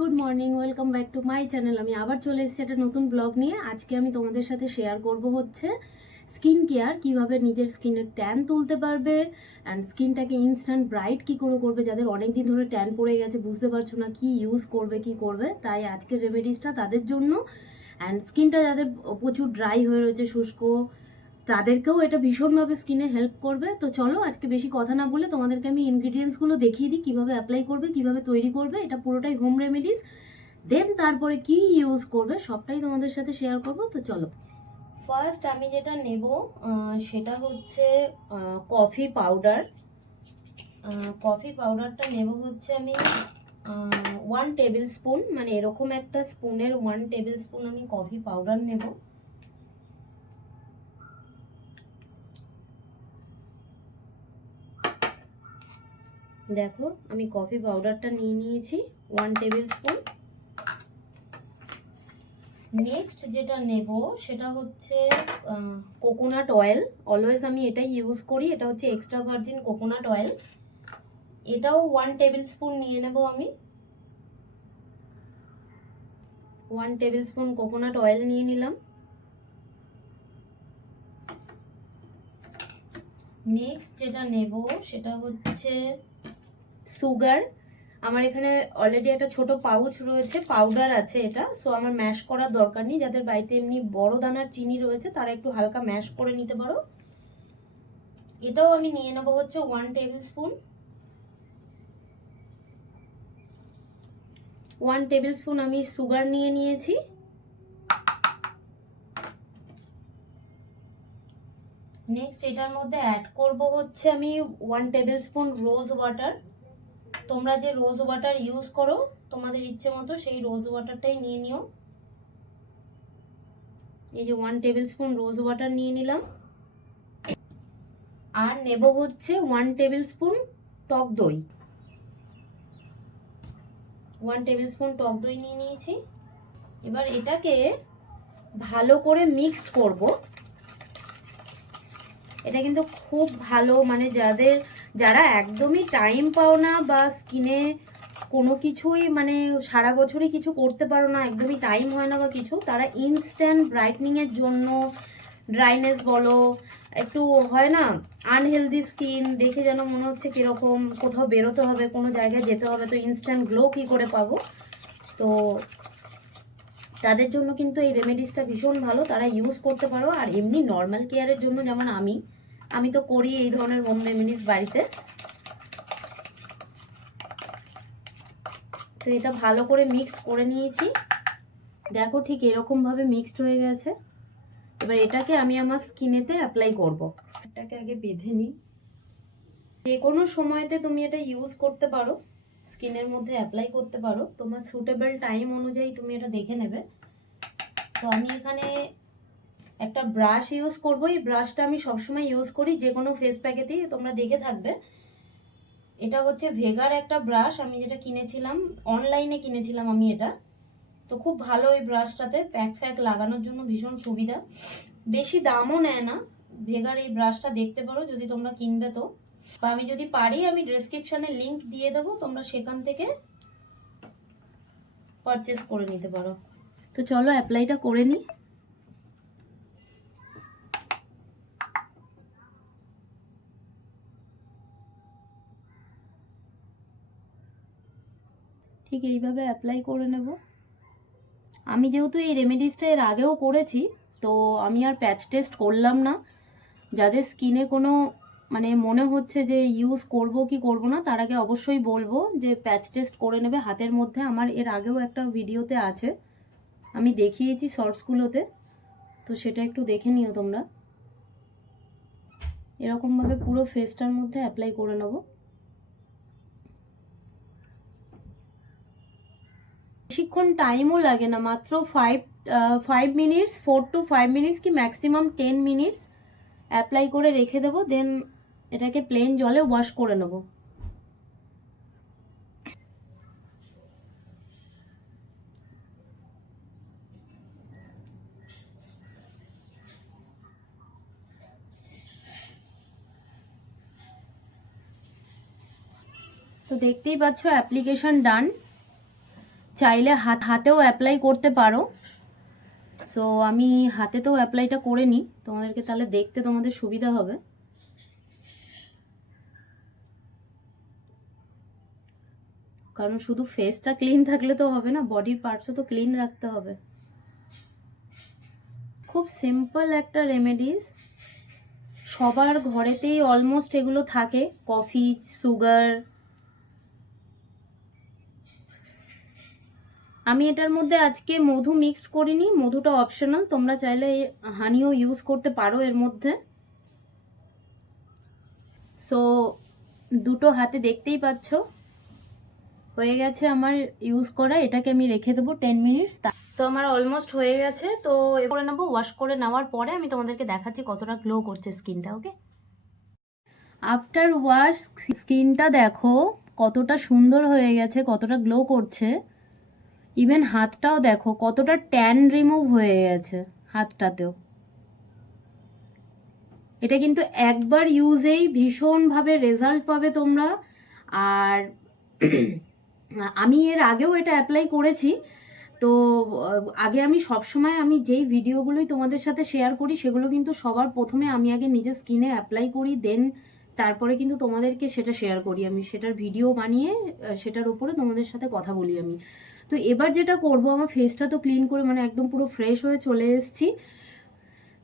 Good morning, welcome back to my channel. আমি আবার চলে এসেছি একটা নতুন ব্লগ নিয়ে। আজকে আমি তোমাদের সাথে শেয়ার করব হচ্ছে স্কিন কেয়ার, কিভাবে নিজের স্কিনের ট্যান তুলতে পারবে অ্যান্ড স্কিনটাকে ইনস্ট্যান্ট ব্রাইট কি করে করবে। যাদের অনেক দিন ধরে ট্যান পড়ে গেছে, বুঝতে পারছো না কি ইউজ করবে কি করবে, তাই আজকের রেমেডিসটা তাদের জন্য। অ্যান্ড স্কিনটা যাদের প্রচুর ড্রাই হয়ে রয়েছে, শুষ্ক, তাদেরকেও এটা ভীষণভাবে স্কিনে হেল্প করবে। তো চলো আজকে বেশি কথা না বলে তোমাদেরকে আমি ইনগ্রিডিয়েন্টসগুলো দেখিয়ে দিই, কিভাবে অ্যাপ্লাই করবে, কিভাবে তৈরি করবে। এটা পুরোটাই হোম রেমেডিস। দেন তারপরে কি ইউজ করবে সবটাই তোমাদের সাথে শেয়ার করব। তো চলো, ফার্স্ট আমি যেটা নেব সেটা হচ্ছে কফি পাউডার। কফি পাউডারটা নেব হচ্ছে আমি 1 টেবিল স্পুন, মানে এরকম একটা স্পুনের 1 টেবিল স্পুন আমি কফি পাউডার নেব। দেখো আমি কফি পাউডারটা নিয়ে নিয়েছি 1 টেবিল স্পুন। নেক্সট যেটা নেব সেটা হচ্ছে কোকোনাট অয়েল। অলওয়েজ আমি এটাই ইউজ করি, এটা হচ্ছে এক্সট্রা ভার্জিন কোকোনাট অয়েল। এটাও 1 টেবিল স্পুন নিয়ে নেব আমি। 1 টেবিল স্পুন কোকোনাট অয়েল নিয়ে নিলাম। নেক্সট যেটা নেব সেটা হচ্ছে সুগার। আমার এখানে অলরেডি একটা ছোট পাউচ রয়েছে, পাউডার আছে এটা, সো আমার ম্যাশ করার দরকার নেই। যাদের বাড়িতে এমনি বড় দানার চিনি রয়েছে তারা একটু হালকা ম্যাশ করে নিতে পারো। এটাও আমি নিয়ে নেব হচ্ছে 1 টেবিল স্পুন। 1 টেবিল স্পুন আমি সুগার নিয়ে নিয়েছি। নেক্সট এটার মধ্যে অ্যাড করব হচ্ছে আমি 1 টেবিল স্পুন রোজ ওয়াটার। তোমরা যে রোজ ওয়াটার ইউজ করো তোমাদের ইচ্ছে মতো সেই রোজ ওয়াটারটাই নিয়ে নিও। এই যে 1 টেবিল স্পুন রোজ ওয়াটার নিয়ে নিলাম। আর নেব হচ্ছে 1 টেবিল স্পুন টক দই। 1 টেবিল স্পুন টক দই নিয়ে নিয়েছি। এবার এটাকে ভালো করে মিক্সড করব। এটা কিন্তু খুব ভালো, মানে যারা একদমই টাইম পাও না বা স্কিনে কোনো কিছুই মানে সারা বছরই কিছু করতে পারো না, একদমই টাইম হয় না বা কিছু, তারা ইনস্ট্যান্ট ব্রাইটনিংয়ের জন্য, ড্রাইনেস বলো, একটু হয় না আনহেলদি স্কিন দেখে যেন মনে হচ্ছে কীরকম, কোথাও বেরোতে হবে, কোনো জায়গায় যেতে হবে, তো ইনস্ট্যান্ট গ্লো কী করে পাবো, তো তাদের জন্য কিন্তু এই রেমেডিসটা ভীষণ ভালো, তারা ইউজ করতে পারো। আর এমনি নর্মাল কেয়ারের জন্য যেমন আমি তো করি এই ধরনের হোম রেমেডিস বাড়িতে। তো এটা ভালো করে মিক্সড করে নিয়েছি। দেখো ঠিক এরকমভাবে মিক্সড হয়ে গেছে। এবার এটাকে আমি আমার স্কিনেতে অ্যাপ্লাই করব। এটাকে আগে বেঁধে নিই। যে কোনো সময়তে তুমি এটা ইউজ করতে পারো, স্কিনের মধ্যে অ্যাপ্লাই করতে পারো, তোমার সুটেবল টাইম অনুযায়ী তুমি এটা দেখে নেবে। তো আমি এখানে একটা ব্রাশ ইউজ করবো। এই ব্রাশটা আমি সবসময় ইউজ করি যে কোনো ফেস প্যাকেতেই, তোমরা দেখে থাকবে। এটা হচ্ছে ভেগার একটা ব্রাশ, আমি যেটা কিনেছিলাম অনলাইনে কিনেছিলাম আমি এটা। তো খুব ভালো এই ব্রাশটাতে প্যাক ফ্যাক লাগানোর জন্য ভীষণ সুবিধা, বেশি দামও নেয় না। ভেগার এই ব্রাশটা দেখতে পারো যদি তোমরা কিনবে, তো বা আমি যদি পারি আমি ডেসক্রিপশনে লিংক দিয়ে দেবো, তোমরা সেখান থেকে পারচেস করে নিতে পারো। তো চলো অ্যাপ্লাইটা করে নিই। ঠিক এইভাবে অ্যাপ্লাই করে নেব। আমি যেহেতু এই রেমেডিসটা এর আগেও করেছি, তো আমি আর প্যাচ টেস্ট করলাম না। যাদের স্কিনে কোনো মানে মনে হচ্ছে যে ইউজ করব কি করব না, তার আগে অবশ্যই বলবো যে প্যাচ টেস্ট করে নেবে হাতের মধ্যে। আমার এর আগেও একটা ভিডিওতে আছে, আমি দেখিয়েছি শর্টসগুলোতে, তো সেটা একটু দেখে নিও তোমরা। এরকমভাবে পুরো ফেসটার মধ্যে অ্যাপ্লাই করে নেব। বেশিক্ষণ টাইমও লাগে না, মাত্র 5 মিনিটস, 4 to 5 মিনিটস কি ম্যাক্সিমাম 10 মিনিটস অ্যাপ্লাই করে রেখে দেবো। দেন এটাকে প্লেন জলে ওয়াশ করে নেব। তো দেখতেই পাচ্ছ অ্যাপ্লিকেশন ডান। চাইলে হাতেও অ্যাপ্লাই করতে পারো। সো আমি হাতেতেও অ্যাপ্লাইটা করে নিই, তোমাদেরকে তাহলে দেখতে তোমাদের সুবিধা হবে। কারণ শুধু ফেসটা ক্লিন থাকলে তো হবে না, বডির পার্টসও তো ক্লিন রাখতে হবে। খুব সিম্পল একটা রেমেডিস, সবার ঘরেতেই অলমোস্ট এগুলো থাকে। কফি, সুগার, আমি এটার মধ্যে আজকে মধু মিক্সড করিনি, মধুটা অপশনাল, তোমরা চাইলে হানিও ইউজ করতে পারো এর মধ্যে। সো দুটো হাতে দেখতেই পাচ্ছ হয়ে গেছে আমার ইউজ করা। এটাকে আমি রেখে দেবো 10 মিনিটস। তো আমার অলমোস্ট হয়ে গেছে, তো করে নেবো। ওয়াশ করে নেওয়ার পরে আমি তোমাদেরকে দেখাচ্ছি কতটা গ্লো করছে স্কিনটা। ওকে, আফটার ওয়াশ স্কিনটা দেখো কতটা সুন্দর হয়ে গেছে, কতটা গ্লো করছে। ইভেন হাতটাও দেখো কতটা ট্যান রিমুভ হয়ে গেছে হাতটাতেও। এটা কিন্তু একবার ইউজেই ভীষণভাবে রেজাল্ট পাবে তোমরা। আর আমি এর আগেও এটা অ্যাপ্লাই করেছি। তো আগে আমি সবসময় আমি যেই ভিডিওগুলোই তোমাদের সাথে শেয়ার করি সেগুলো কিন্তু সবার প্রথমে আমি আগে নিজের স্কিনে অ্যাপ্লাই করি, দেন তারপরে কিন্তু তোমাদেরকে সেটা শেয়ার করি। আমি সেটার ভিডিও বানিয়ে সেটার উপরে তোমাদের সাথে কথা বলি আমি। তো এবার যেটা করব, আমার ফেসটা তো ক্লিন করে মানে একদম পুরো ফ্রেশ হয়ে চলে এসেছি।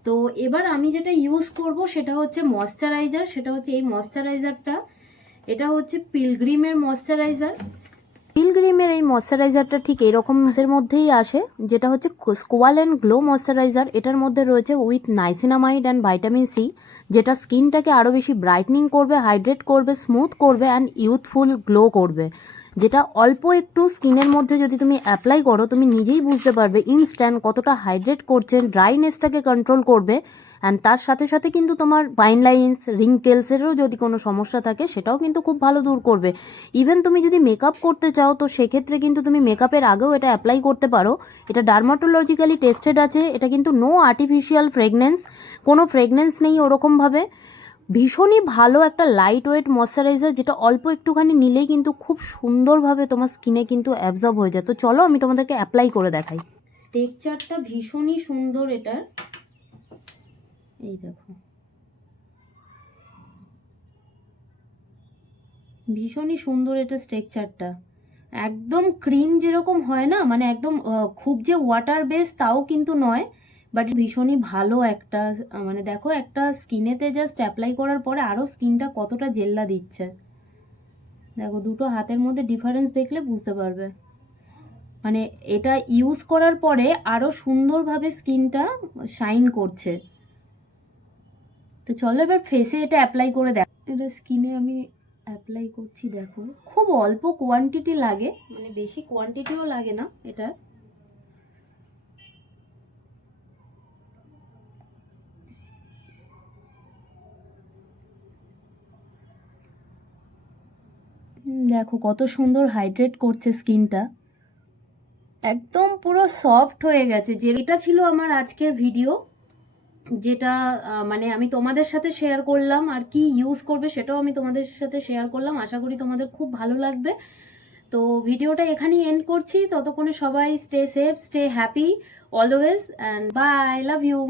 তো এবার আমি যেটা ইউজ করব সেটা হচ্ছে ময়শ্চারাইজার। সেটা হচ্ছে এই ময়শ্চারাইজারটা, এটা হচ্ছে পিলগ্রিমের ময়শ্চারাইজার। পিলগ্রিমের এই ময়শ্চারাইজারটা ঠিক এরকম এর মধ্যেই আসে, যেটা হচ্ছে স্কোয়াল অ্যান্ড গ্লো ময়শ্চারাইজার। এটার মধ্যে রয়েছে with niacinamide and vitamin C, যেটা স্কিনটাকে আরও বেশি ব্রাইটনিং করবে, হাইড্রেট করবে, স্মুথ করবে অ্যান্ড ইউথফুল গ্লো করবে। যেটা অল্প একটু স্কিনের মধ্যে যদি তুমি অ্যাপ্লাই করো, তুমি নিজেই বুঝতে পারবে ইনস্ট্যান্ট কতটা হাইড্রেট করছে, ড্রাইনেসটাকে কন্ট্রোল করবে। অ্যান্ড তার সাথে সাথে কিন্তু তোমার ফাইন লাইন্স, রিঙ্কেলসেরও যদি কোনো সমস্যা থাকে সেটাও কিন্তু খুব ভালো দূর করবে। ইভেন তুমি যদি মেকআপ করতে চাও তো সেক্ষেত্রে কিন্তু তুমি মেকআপের আগেও এটা অ্যাপ্লাই করতে পারো। এটা ডার্মাটোলজিক্যালি টেস্টেড আছে। এটা কিন্তু নো আর্টিফিশিয়াল ফ্রেগনেন্স, কোনো ফ্রেগনেন্স নেই ওরকমভাবে। ভীষণই ভালো একটা লাইট ওয়েট ময়শ্চারাইজার, যেটা অল্প একটুখানি নিলেই কিন্তু খুব সুন্দরভাবে তোমার স্কিনে কিন্তু অ্যাবজর্ব হয়ে যায়। তো চলো আমি তোমাদেরকে অ্যাপ্লাই করে দেখাই। টেক্সচারটা ভীষণই সুন্দর এটার, এই দেখো ভীষণই সুন্দর এটা স্ট্রাকচারটা। একদম ক্রিম যেরকম হয় না, মানে একদম খুব যে ওয়াটার বেস তাও কিন্তু নয়, বাট ভীষণই ভালো একটা মানে দেখো একটা স্কিনেতে জাস্ট অ্যাপ্লাই করার পরে আরও স্কিনটা কতটা জেল্লা দিচ্ছে। দেখো দুটো হাতের মধ্যে ডিফারেন্স দেখলে বুঝতে পারবে। মানে এটা ইউজ করার পরে আরও সুন্দরভাবে স্কিনটা শাইন করছে। তো চলো এবার ফেসে এটা অ্যাপ্লাই করে দেখ। এটা স্কিনে আমি অ্যাপ্লাই করছি, দেখো খুব অল্প কোয়ান্টিটি লাগে, মানে বেশি কোয়ান্টিটিও লাগে না এটা। দেখো কত সুন্দর হাইড্রেট করছে স্কিনটা, একদম পুরো সফট হয়ে গেছে। যে এটা ছিল আমার আজকের ভিডিও, যেটা মানে আমি তোমাদের সাথে শেয়ার করলাম, আর কি ইউজ করবে সেটাও আমি তোমাদের সাথে শেয়ার করলাম। আশা করি তোমাদের খুব ভালো লাগবে। তো ভিডিওটা এখানেই এন্ড করছি। ততক্ষণে সবাই stay safe, stay happy always, and bye, love you.